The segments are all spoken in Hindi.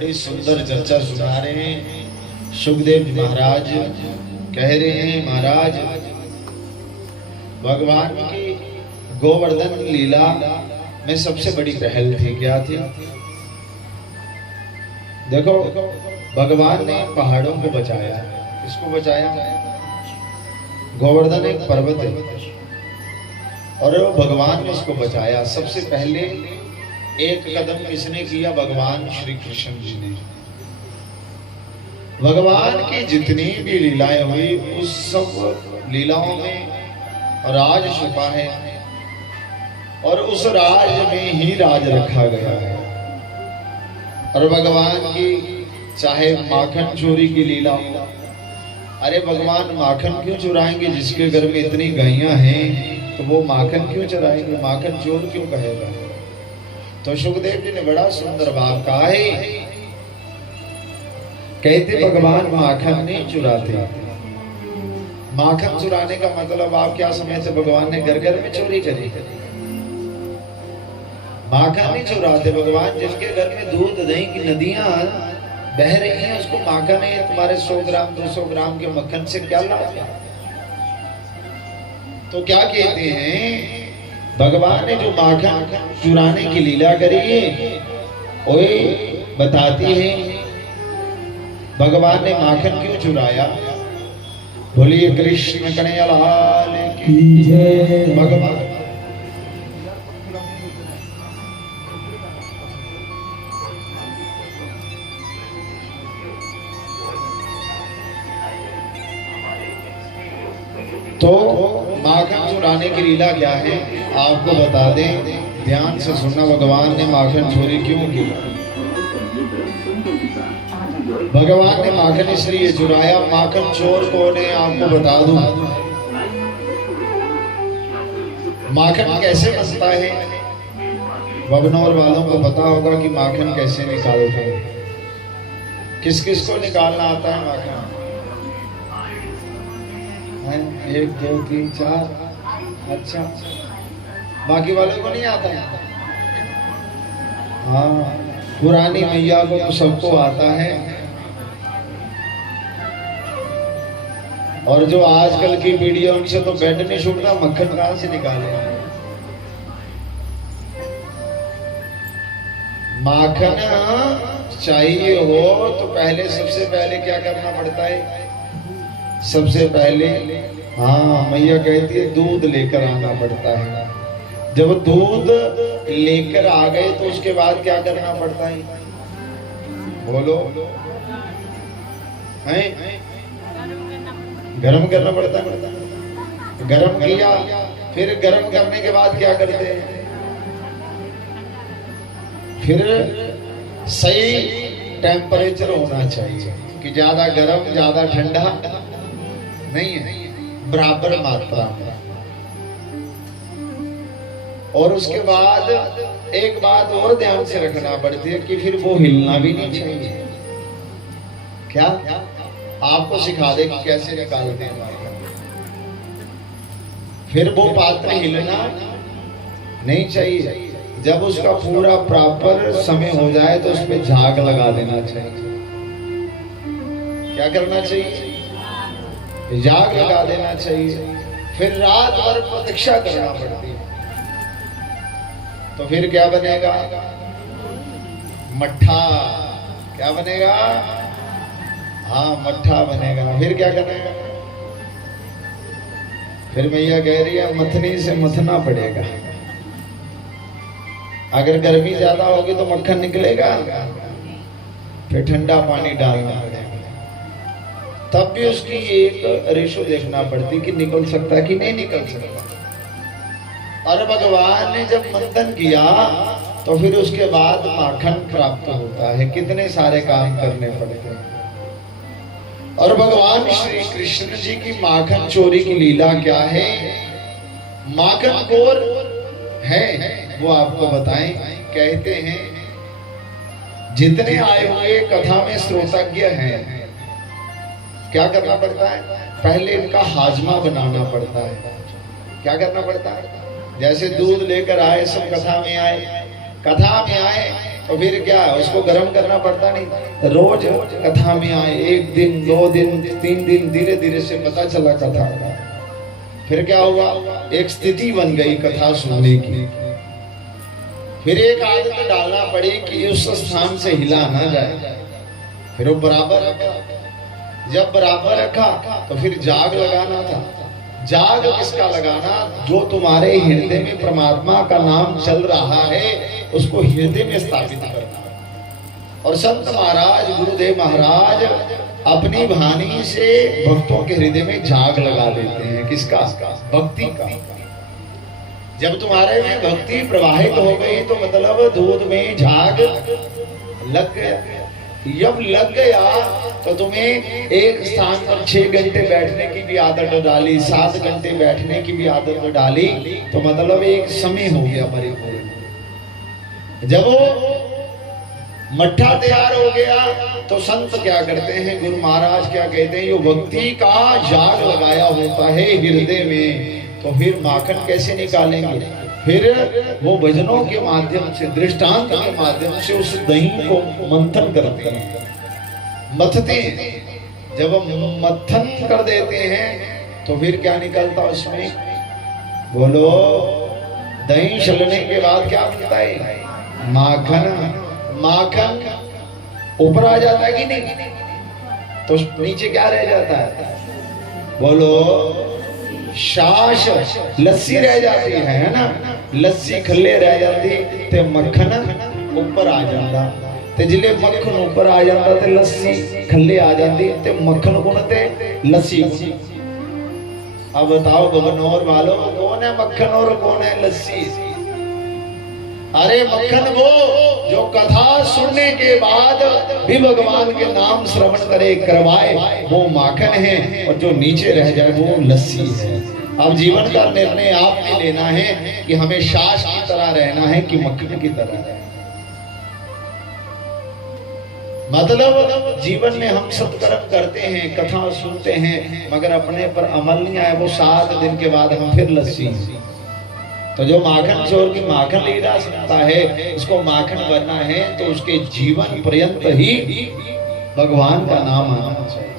बड़ी सुंदर चर्चा सुना रहे हैं। सुखदेव जी महाराज कह रहे हैं, महाराज भगवान की गोवर्धन लीला में सबसे बड़ी पहल थी, क्या थी? देखो, भगवान ने पहाड़ों को बचाया। किसको बचाया? गोवर्धन एक पर्वत है और भगवान ने उसको बचाया। सबसे पहले एक कदम किसने किया? भगवान श्री कृष्ण जी ने। भगवान की जितनी भी लीलाएं हुई उस सब लीलाओं में राज छुपा है और उस राज में ही राज रखा गया है। और भगवान की चाहे माखन चोरी की लीला हो, अरे भगवान माखन क्यों चुराएंगे? जिसके घर में इतनी गायें हैं तो वो माखन क्यों चुराएंगे? माखन चोर क्यों कहेगा? तो सुखदेव जी ने बड़ा सुंदर भाव कहा है, कहते भगवान माखन नहीं चुराते। माखन चुराने का मतलब आप क्या समझते? भगवान ने घर घर में चोरी करी? माखन नहीं चुराते भगवान। जिसके घर में दूध दही की नदियां बह रही हैं उसको माखन है। तुम्हारे 100 ग्राम 200 ग्राम के मक्खन से क्या लाभ है? तो क्या कहते हैं, भगवान ने जो माखन चुराने की लीला करी है ओए बताती है भगवान ने माखन क्यों चुराया। बोलिए कृष्ण कन्हैया लाल की जय। भगवान तो माखन चुराने की लीला क्या है आपको बता दें, ध्यान से सुनना। भगवान ने माखन चोरी क्यों की? भगवान ने माखन इसलिए चुराया, माखन चोर कौन है आपको बता दूं। माखन कैसे बनता है? वबनौर वालों को पता होगा कि माखन कैसे निकालते हैं। किस किस को निकालना आता है माखन? 1 2 3 4। अच्छा, बाकी वालों को नहीं आता है? हाँ, पुरानी मैया को तो सबको आता है। और जो आजकल की पीढ़ी है उनसे तो बेड नहीं छूटता, मक्खन कहां से निकाले? माखन चाहिए हो तो पहले सबसे पहले क्या करना पड़ता है? सबसे पहले हाँ, मैया कहती है दूध लेकर आना पड़ता है। जब दूध लेकर आ गए तो उसके बाद क्या करना पड़ता है? बोलो। हैं? गरम करना पड़ता है। गरम किया, फिर गरम करने के बाद क्या करते हैं? फिर सही टेम्परेचर होना चाहिए कि ज्यादा गरम ज्यादा ठंडा नहीं है, बराबर मात्रा में। और उसके बाद एक बात और ध्यान से रखना पड़ती है कि फिर वो हिलना भी नहीं चाहिए। क्या आपको सिखा दे कि कैसे निकालते हैं माखन। फिर वो पात्र हिलना नहीं चाहिए। जब उसका पूरा प्रॉपर समय हो जाए तो उस पर झाग लगा देना चाहिए। क्या करना चाहिए? झाग लगा देना चाहिए। फिर रात भर प्रतीक्षा करना पड़ती है। तो फिर क्या बनेगा? मट्ठा। क्या बनेगा? हाँ, मट्ठा बनेगा। फिर क्या करेगा? फिर मैया कह रही है मथनी से मथना पड़ेगा। अगर गर्मी ज्यादा होगी तो मक्खन निकलेगा, फिर ठंडा पानी डालना पड़ेगा। तब भी उसकी एक रेशो देखना पड़ती कि निकल सकता कि नहीं निकल सकता। और भगवान ने जब मंथन किया तो फिर उसके बाद माखन प्राप्त होता है। कितने सारे काम करने पड़ते हैं। और भगवान श्री कृष्ण जी की माखन चोरी की लीला क्या है? माखन चोर है वो आपको बताएं। कहते हैं जितने आए हुए कथा में श्रोतज्ञ हैं, क्या करना पड़ता है? पहले इनका हाजमा बनाना पड़ता है। क्या करना पड़ता है? जैसे दूध लेकर आए, सब कथा में आए, कथा में आए तो फिर क्या है, उसको गर्म करना पड़ता नहीं। रोज कथा में आए, 1 दिन 2 दिन 3 दिन, धीरे धीरे से पता चला कथा का। फिर क्या हुआ, एक स्थिति बन गई कथा सुनने की। फिर एक आदत डालना पड़ी कि उस स्थान से हिला ना जाए। फिर वो बराबर रखा। जब बराबर रखा तो फिर जाग लगाना था। जाग किसका लगाना, जो तुम्हारे हृदय में परमात्मा का नाम चल रहा है उसको हृदय में स्थापित करना। और संत महाराज, गुरुदेव महाराज अपनी वाणी से भक्तों के हृदय में जाग लगा देते हैं। किसका, भक्ति का। जब तुम्हारे में भक्ति प्रवाहित हो गई तो मतलब दूध में झाग लग गया। जब लग गया तो तुम्हें एक स्थान पर 6 घंटे बैठने की भी आदत डाली, 7 घंटे बैठने की भी आदत डाली, तो मतलब एक समय हो गया परिपूर्ण। जब वो मट्ठा तैयार हो गया तो संत क्या करते हैं, गुरु महाराज क्या कहते हैं, यो भक्ति का जाग लगाया होता है हृदय में, तो फिर माखन कैसे निकालेंगे। फिर वो भजनों के माध्यम से, दृष्टांत के माध्यम से उस दही को मंथन करते हैं, मथते हैं। जब मंथन कर देते हैं तो फिर क्या निकलता उसमें, बोलो। दही छलने के बाद क्या मिलता है, माखन। माखन ऊपर आ जाता है कि नहीं, तो नीचे क्या रह जाता है, बोलो। छाछ, लस्सी रह जाती है ना, लस्सी खल्ले रह जाती ते मक्खन ऊपर आ जाता। ते जिले मक्खन ऊपर आ जाता ते लस्सी खल्ले आ जाती ते मक्खन गुण ते लस्सी। अब बताओ भगनौर वालों, कौन है मक्खन और कौन है लस्सी। अरे मक्खन वो जो कथा सुनने के बाद भी भगवान के नाम श्रवण करे, करवाए, वो माखन है। और जो नीचे रह जाए वो लस्सी है। अब जीवन का निर्णय आपने लेना है कि हमें छाछ की तरह रहना है कि मक्खन की तरह रहना। मतलब जीवन में हम सत्कर्म करते हैं, कथा सुनते हैं, मगर अपने पर अमल नहीं आए, वो 7 दिन के बाद हम फिर लस्सी। तो जो माखन चोर की माखन लीला सुनता है, उसको माखन बनना है तो उसके जीवन पर्यंत ही भगवान का नाम आना चाहिए।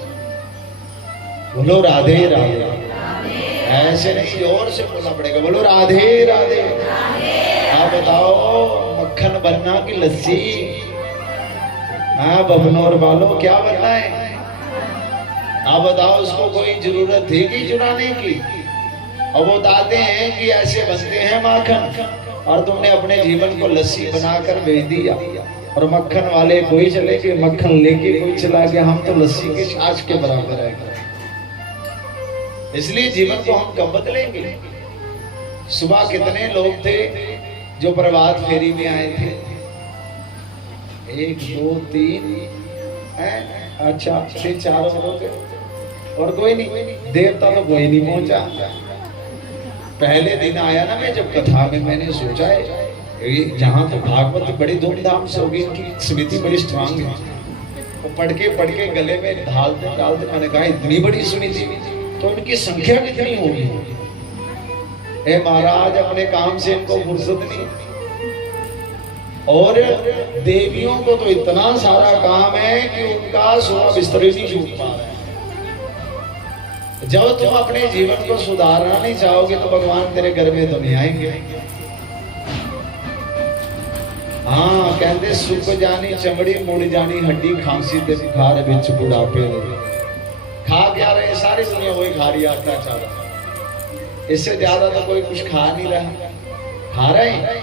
बोलो राधे राधे। ऐसे नहीं, जोर से बोलना पड़ेगा, बोलो राधे राधे। आप बताओ मक्खन बनना की लस्सी। हाँ बबनौर वालों, क्या बनना है आप बताओ। उसको कोई जरूरत थी कि चुराने की। और वो बताते हैं कि ऐसे बनते हैं माखन, और तुमने अपने जीवन को लस्सी बनाकर बेच दिया। और मक्खन वाले कोई चले गए, मक्खन लेके कोई चला गया, हम तो लस्सी के छाछ के बराबर है। इसलिए जीवन को हम कब बदलेंगे। सुबह कितने लोग थे जो प्रभात फेरी में आए थे, 1 2 3 अच्छा 4 हो गए, और कोई नहीं, देवता तो कोई नहीं पहुंचा। पहले दिन आया ना मैं जब कथा में, मैंने सोचा है जहाँ तो भागवत बड़ी धूमधाम से होगी, इनकी स्मृति बड़ी स्ट्रांग है, तो पढ़ के गले में ढालते डालते मैंने कहा इतनी बड़ी स्मृति, तो उनकी संख्या कितनी होगी। ए महाराज, अपने काम से इनको फुर्सत नहीं, और देवियों को तो इतना सारा काम है कि उनका सोना बिस्तर ही नहीं छूट पा रहा है। जब तुम अपने जीवन को सुधारना नहीं चाहोगे तो भगवान तेरे घर में तो नहीं आएंगे। हाँ कहते सुख जानी चमड़ी, मुड़ जानी हड्डी, खांसी ते बुखार बिच बुढ़ापे। खा क्या रहे, सारी दुनिया वही खा रही है अत्याचार। इससे ज्यादा तो कोई कुछ खा नहीं रहा, खा रहे हैं।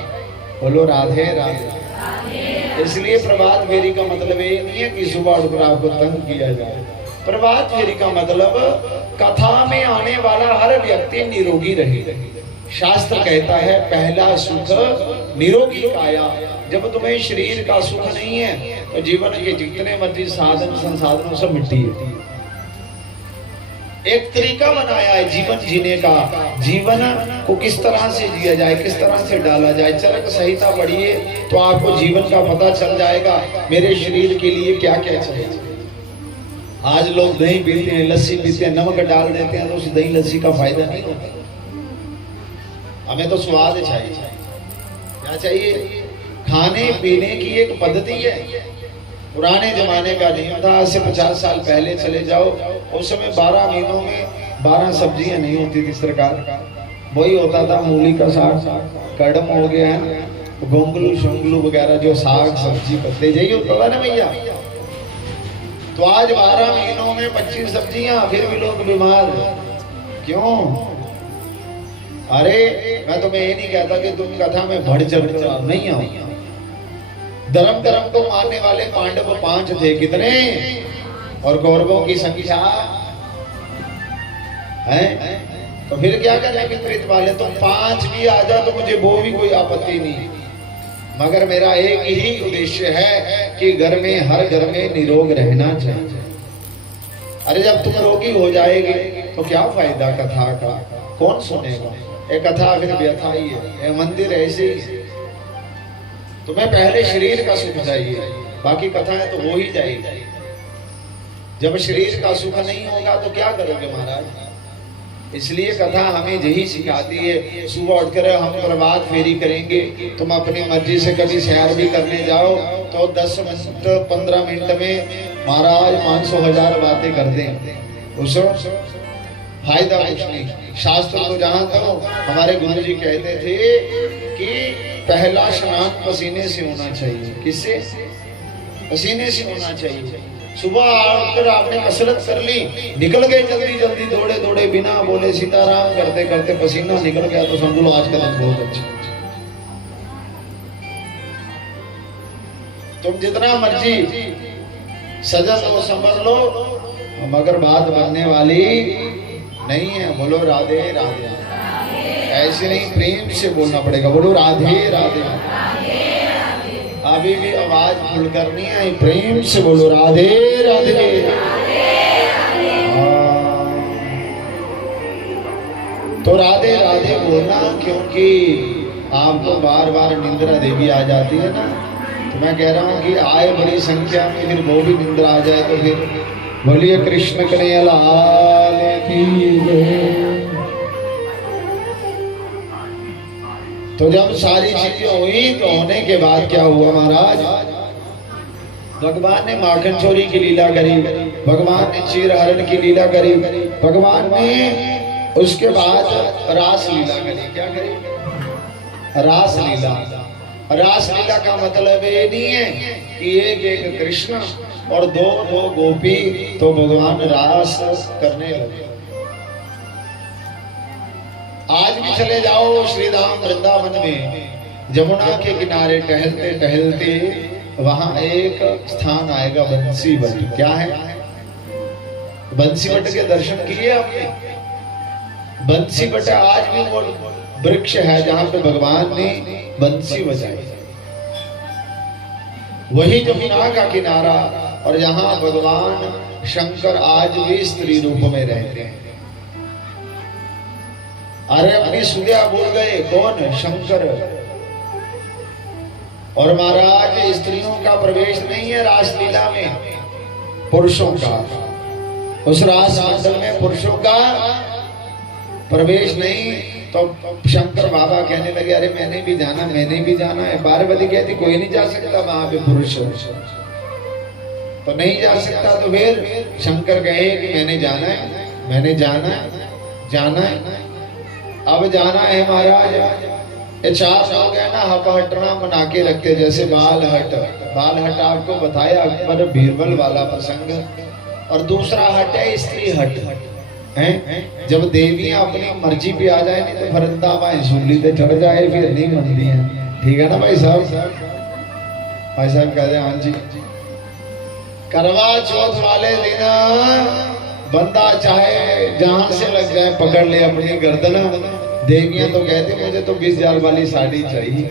बोलो राधे राधे। इसलिए प्रभात फेरी का मतलब ये नहीं है कि सुबह उठकर आपको तंग किया जाए। प्रभात फेरी का मतलब कथा में आने वाला हर व्यक्ति निरोगी रहे। शास्त्र कहता है पहला सुख निरोगी काया। जब तुम्हें शरीर का सुख नहीं है तो जीवन के जितने मर्जी साधन संसाधनों सब मिट्टी है। एक तरीका बनाया है जीवन जीने का, जीवन को किस तरह से जिया जाए, किस तरह से डाला जाए। चरक संहिता पढ़िए तो आपको जीवन का पता चल जाएगा मेरे शरीर के लिए क्या क्या चाहिए। आज लोग दही पीते हैं, लस्सी पीते हैं, नमक डाल देते हैं तो उस दही लस्सी का फायदा नहीं होता। हमें तो स्वाद चाहिए। क्या चाहिए? खाने पीने की एक पद्धति है। पुराने जमाने का नियम था, आज से 50 साल पहले चले जाओ, उस समय 12 महीनों में 12 सब्जियां नहीं होती थी सरकार। वही होता था मूली का साग, कड़म हो गया है, गोंगलू शोंगलू वगैरह जो साग सब्जी पत्ते यही होता था ना भैया। तो आज 12 महीनों में 25 सब्जियां, फिर भी लोग बीमार। क्यों? अरे मैं तुम्हें ये नहीं कहता कि तुम कथा में बढ़ चढ़ नहीं आओ। धर्म धर्म को मानने वाले पांडव 5 थे, कितने? और कौरवों की संख्या है। तो फिर क्या करें विपरीत वाले? तो 5 भी आ जाओ तो मुझे वो भी कोई आपत्ति नहीं, मगर मेरा एक ही उद्देश्य है कि घर में, हर घर में निरोग रहना चाहिए। अरे जब तुम रोगी हो जाएगी तो क्या फायदा कथा का? कौन सुनेगा? एक कथा फिर व्यथा ही है, मंदिर ऐसे ही। तुम्हें पहले शरीर का सुख चाहिए, बाकी कथाएं तो हो ही जाएगी। जब शरीर का सुख नहीं होगा तो क्या करोगे महाराज? इसलिए कथा हमें यही सिखाती है। सुबह उठकर हम प्रभात फेरी करेंगे, तुम अपनी मर्जी से कभी सैर भी करने जाओ तो 10 मिनट 15 मिनट में महाराज 500,000 बातें कर दें, उसको फायदा कुछ नहीं। शास्त्र को जहां तक हमारे गुरु जी कहते थे कि पहला स्नान पसीने से होना चाहिए। किससे? पसीने से होना चाहिए। सुबह उठकर आपने कसरत कर ली, निकल गए जल्दी जल्दी, दौड़े दौड़े बिना बोले सीताराम करते करते पसीना निकल गया तो समझ लो आज का दिन बहुत अच्छा। तुम जितना मर्जी सजग हो समझ लो, मगर बात बनने वाली नहीं है। बोलो राधे राधे। ऐसे नहीं, प्रेम से बोलना पड़ेगा। बोलो राधे राधे। अभी भी आवाज खुल करनी है, प्रेम से बोलो राधे राधे। तो राधे राधे बोलना, क्योंकि आपको बार बार निंद्रा देवी आ जाती है ना। तो मैं कह रहा हूँ कि आए बड़ी संख्या में, फिर वो भी निंद्रा आ जाए तो फिर बोलिए कृष्ण कन्हैया लाल की जय। तो जब सारी चीजें हुई तो होने के बाद क्या हुआ महाराज? भगवान ने माखन चोरी की लीला करी, भगवान ने चीर हरण की लीला करी, भगवान ने उसके बाद रास लीला करी। क्या करी? रास लीला। रास लीला का मतलब ये नहीं है कि एक एक कृष्ण और दो दो गोपी, तो भगवान रास करने लगे। आज भी चले जाओ श्री धाम वृंदावन में, जमुना के किनारे टहलते टहलते वहां एक स्थान आएगा बंसी बट। क्या है? बंसी बट के दर्शन किए आपने? बंसी बट आज भी वो वृक्ष है जहां पे भगवान ने बंसी बजाई। वही जमुना का किनारा, और यहाँ भगवान शंकर आज भी स्त्री रूप में रहते हैं। अरे अपनी सुधिया भूल गए, कौन? शंकर। और महाराज स्त्रियों का प्रवेश नहीं है रासलीला में, पुरुषों का। उस रास मंडल में पुरुषों का प्रवेश नहीं। तो शंकर बाबा कहने लगे अरे मैंने भी जाना, मैंने भी जाना है। पार्वती कहती कोई नहीं जा सकता वहां पे पुरुष, तो नहीं जा सकता। तो फिर शंकर कहे कि मैंने जाना है, मैंने जाना है, जाना है, अब जाना है महाराज। ये 4 लोग है ना हटना बना के रखते, जैसे बाल हट। बाल हट आपको बताया अकबर बीरबल वाला प्रसंग। और दूसरा हट है स्त्री हट हैं। जब देवियां अपनी मर्जी पे आ जाए, नहीं तो फरंदा भाई सूली पे चढ़ जाए फिर नहीं मनती है। ठीक है ना भाई साहब? भाई साहब कह रहे हाँ जी। करवा चौथ वाले दिन बंदा चाहे जहां से लग जाए पकड़ ले अपनी गर्दन। देवियां तो कहती मुझे तो 20,000 वाली साड़ी चाहिए,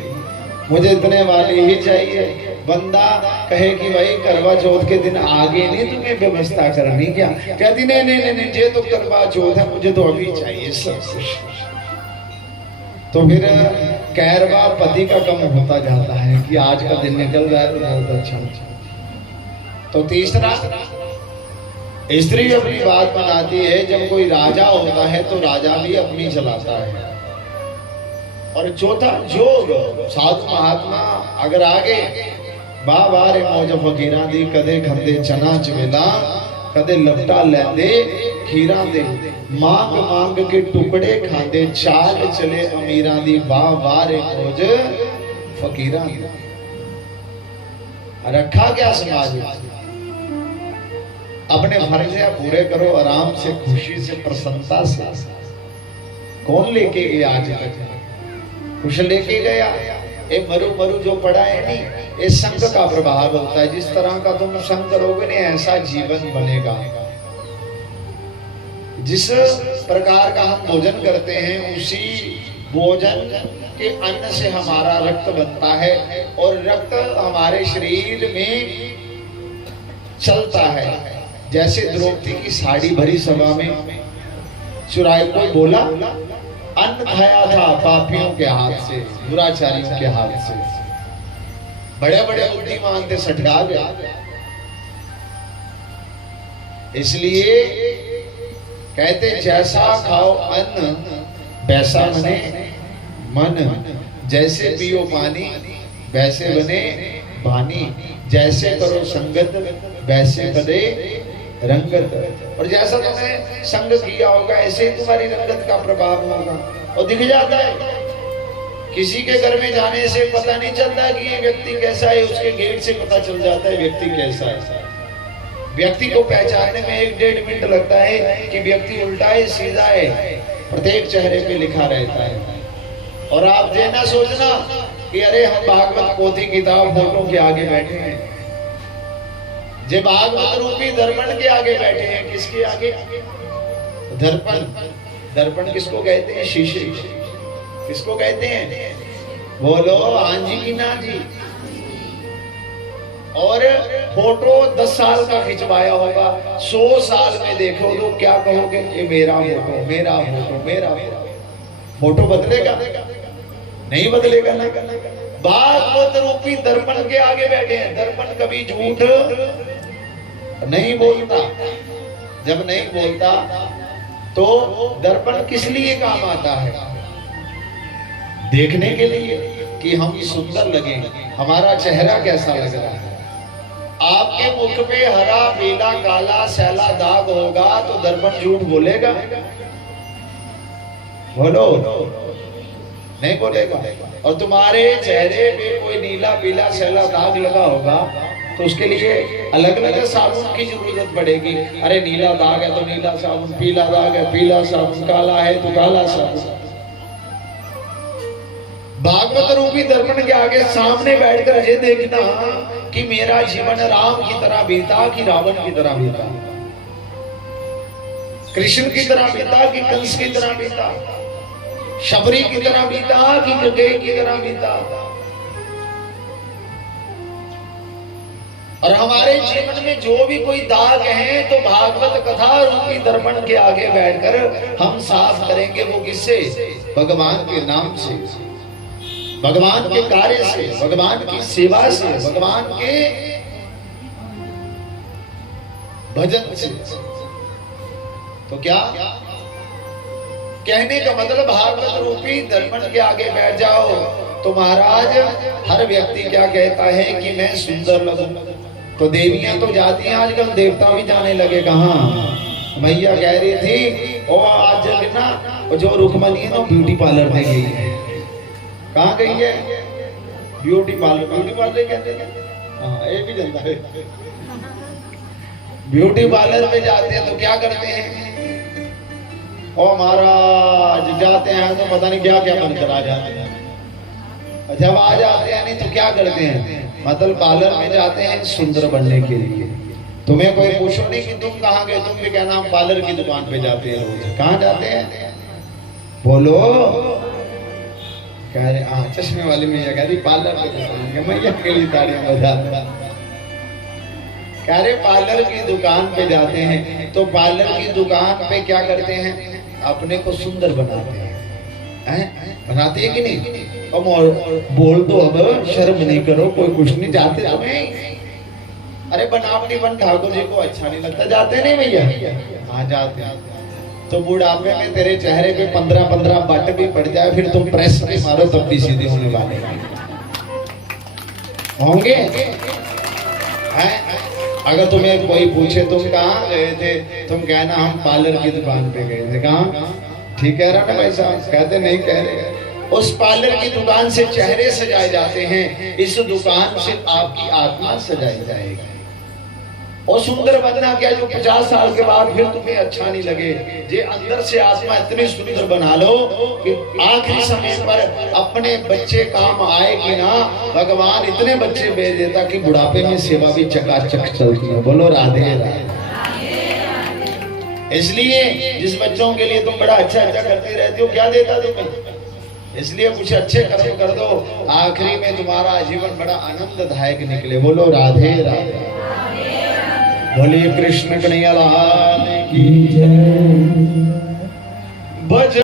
मुझे इतने वाली ही चाहिए। बंदा कहे कि भाई करवा चौथ के दिन आगे नहीं तुम्हें व्यवस्था करनी क्या? कहती नहीं नहीं नहीं, ये तो करवा चौथ है, मुझे तो अभी चाहिए सब कुछ। तो फिर कहरवा पति का कम होता जाता है कि आज का दिन निकल रहा है तो बहुत अच्छा। तो तीसरा स्त्री अपनी बात बनाती है। जब कोई राजा होता है तो राजा भी अपनी चलाता है, और चौथा जोग। साधु महात्मा अगर आगे बार बार मौज फकीरा दी, कदे खंदे चना चवेला, कदे लपटा लेंदे खीरा दे, मांग मांग के टुकड़े खांदे, चाल चले अमीरा दी, वाह वाह रे मौज फकीरा दी। रखा क्या समाज में? अपने फर्ज पूरे करो आराम से, खुशी से, प्रसन्नता से। कौन लेके गया आज तक? कुछ लेके गया? ये मरु मरु जो पड़ा है नहीं, ये संग का प्रभाव होता है। जिस तरह का तुम संग करोगे नहीं, ऐसा जीवन बनेगा। जिस प्रकार का हम भोजन करते हैं, उसी भोजन के अन्न से हमारा रक्त बनता है, और रक्त हमारे शरीर में चलता है। जैसे द्रौपदी की साड़ी भरी सभा में चुराए कोई बोला, अन्न खाया था पापियों के हाथ से, दुराचारियों के हाथ से। बड़े बड़े बुद्धिमान थे, सटका गया। इसलिए कहते जैसा खाओ अन्न वैसा बने मन, जैसे पियो पानी वैसे बने वाणी, जैसे करो संगत वैसे करे रंगत। और जैसा तुमने संग किया होगा, ऐसे ही तुम्हारी रंगत का प्रभाव होगा। और दिख जाता है, किसी के घर में जाने से पता नहीं चलता कि ये व्यक्ति कैसा है, उसके गेट से पता चल जाता है व्यक्ति कैसा है। व्यक्ति को पहचानने में 1-1.5 मिनट लगता है कि व्यक्ति उल्टा है सीधा है, प्रत्येक चेहरे पे लिखा रहता है। और आप ये ना सोचना कि अरे हम भागवत पोथी किताब फोटो के आगे बैठे हैं। जे भागवत रूपी दर्पण के आगे बैठे हैं। किसके आगे? दर्पण। दर्पण किसको कहते हैं? शीशे। किसको कहते हैं? बोलो हाँ जी की ना जी। और फोटो 10 साल का खिंचवाया होगा, 100 साल में देखो तो क्या कहोगे? ये मेरा फोटो, मेरा फोटो, मेरा फोटो। बदलेगा? नहीं बदलेगा ना। भागवत रूपी दर्पण के आगे बैठे हैं। दर्पण कभी झूठ नहीं बोलता। जब नहीं बोलता तो दर्पण किस लिए काम आता है? देखने के लिए कि हम सुंदर लगें, हमारा चेहरा कैसा लग रहा है। आपके मुख पे हरा पीला काला सैला दाग होगा तो दर्पण झूठ बोलेगा? बोलो, नहीं बोलेगा। और तुम्हारे चेहरे पे कोई नीला पीला सैला दाग लगा होगा तो उसके लिए अलग अलग साबुन की जरूरत पड़ेगी। अरे नीला दाग है तो नीला साबुन, पीला दाग है पीला साबुन, काला है तो काला साबुन। भागवत रूपी दर्पण के आगे सामने बैठकर ये देखना कि मेरा जीवन राम की तरह बीता कि रावण की तरह बीता, कृष्ण की तरह बीता कि कंस की तरह बीता, शबरी की तरह बीता कि गगे की तरह बीता। और हमारे जीवन में जो भी कोई दाग है तो भागवत कथा रूपी दर्पण के आगे बैठकर हम साफ करेंगे। वो किससे? भगवान के नाम से, भगवान के कार्य से, भगवान की सेवा से, भगवान के भजन से। तो क्या कहने का मतलब? भागवत रूपी दर्पण के आगे बैठ जाओ तो महाराज हर व्यक्ति क्या कहता है कि मैं सुंदर लगूं। तो देवियां तो जाती हैं, आजकल देवता भी जाने लगे। कहाँ? मैया कह रही थी ओ आज ना जो रुक्मणी है ना ब्यूटी पार्लर में गई है। कहाँ गई है? Beauty parlour. ब्यूटी पार्लर कहते हैं, हाँ ये भी जनता है। ब्यूटी पार्लर में जाते हैं तो क्या करते हैं? ओ महाराज जाते हैं तो पता नहीं क्या क्या बनकर आ जाते हैं। जब आ जाते हैं नहीं तो क्या करते हैं? मतलब पार्लर में जाते हैं सुंदर बनने के लिए। तुम्हें कोई पूछो नहीं कि तुम कहाँ गए, तुम भी कहना हम पार्लर की दुकान पे जाते हैं रोज। कहाँ जाते हैं? बोलो। कह रहे हाँ चश्मे वाली मैया कह रही पार्लर की दुकान के, मैया के लिए ताड़ियां बजाते। कह रहे पार्लर की दुकान पे जाते हैं तो पार्लर की दुकान पे क्या करते हैं? अपने को सुंदर बनाते हैं। बनाते हैं कि नहीं? अब बोल दो, अब शर्म नहीं करो, कोई कुछ नहीं। जाते तुम्हें? अरे बनावटी बन ठाकुर जी को अच्छा नहीं लगता, जाते नहीं भैया? हाँ जाते हैं। तो बुढ़ापे में तेरे चेहरे पे 15-15 बट भी पड़ जाए, फिर तुम प्रेस नहीं मारो तब भी सीधे होने वाले होंगे। अगर तुम्हें कोई पूछे तुम कहाँ गए थे, तुम कहना हम पार्लर की दुकान पे गए थे। कहाँ? ठीक कह रहा ना भाई साहब? कहते नहीं कह रहे। उस पार्लर की दुकान से चेहरे सजाए जाते हैं, इस दुकान से आपकी आत्मा सजाई जाएगी। और सुंदर बनना क्या जो 50 साल के बाद फिर तुम्हें अच्छा नहीं लगे, जे अंदर से आत्मा इतनी सुंदर बना लो कि आखिरी समय पर अपने बच्चे काम आए कि ना, भगवान इतने बच्चे भेज देता कि बुढ़ापे में सेवा भी चकाचक चलती है। बोलो राधे राधे। इसलिए जिस बच्चों के लिए तुम बड़ा अच्छा अच्छा करते रहते हो, क्या देता तुम्हें? इसलिए कुछ अच्छे कर्म कर दो, आखिरी में तुम्हारा जीवन बड़ा आनंददायक निकले। बोलो राधे राधे। बोलिए कृष्ण कन्हैया लाल की जय। भज